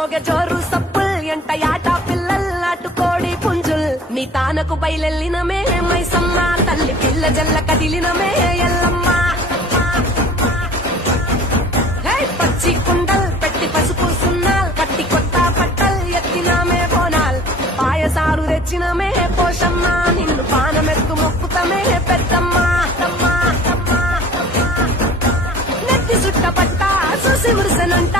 మోగ జోరు సప్పుల్ ఎంట యాట పిల్లల్ నాటుకోడి పుంజుల్ నీ తానకు బయలెల్లినమే మైసమ్మ తల్లి పిల్ల జల్ల కదిలినమే ఎల్లమ్మ పచ్చి కుండల్ పెట్టి పసుపు సున్నాల్ కట్టి కొత్త పట్టల్ ఎత్తినామే బోనాల్ పాయసారు తెచ్చినమే పోషమ్మ నిన్ను పానమెత్తు మొక్కుతమే పెద్దమ్మ నెత్తి సుట్ట పట్ట చూసి ఉరుసనంట